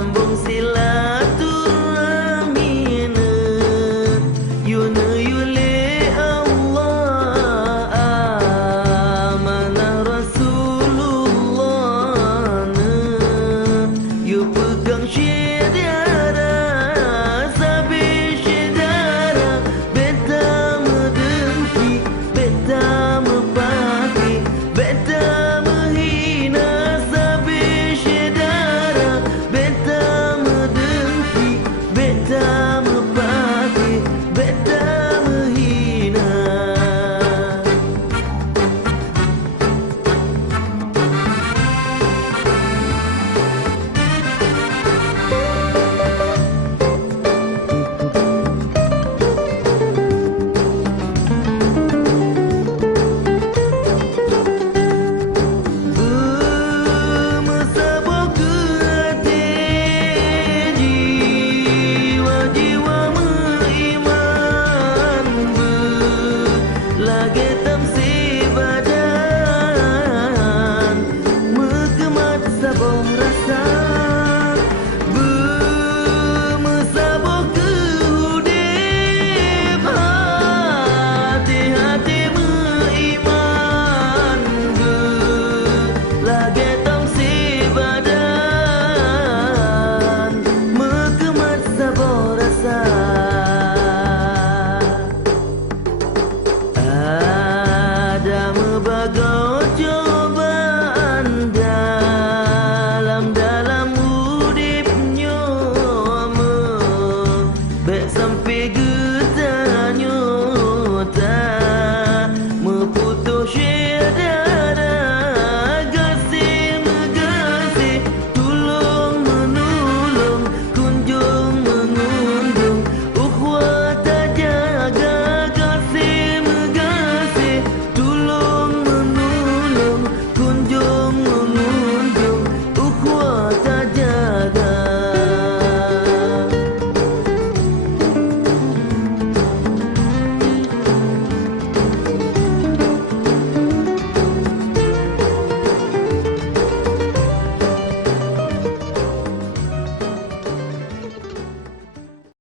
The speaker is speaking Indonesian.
sambung silaturahmina que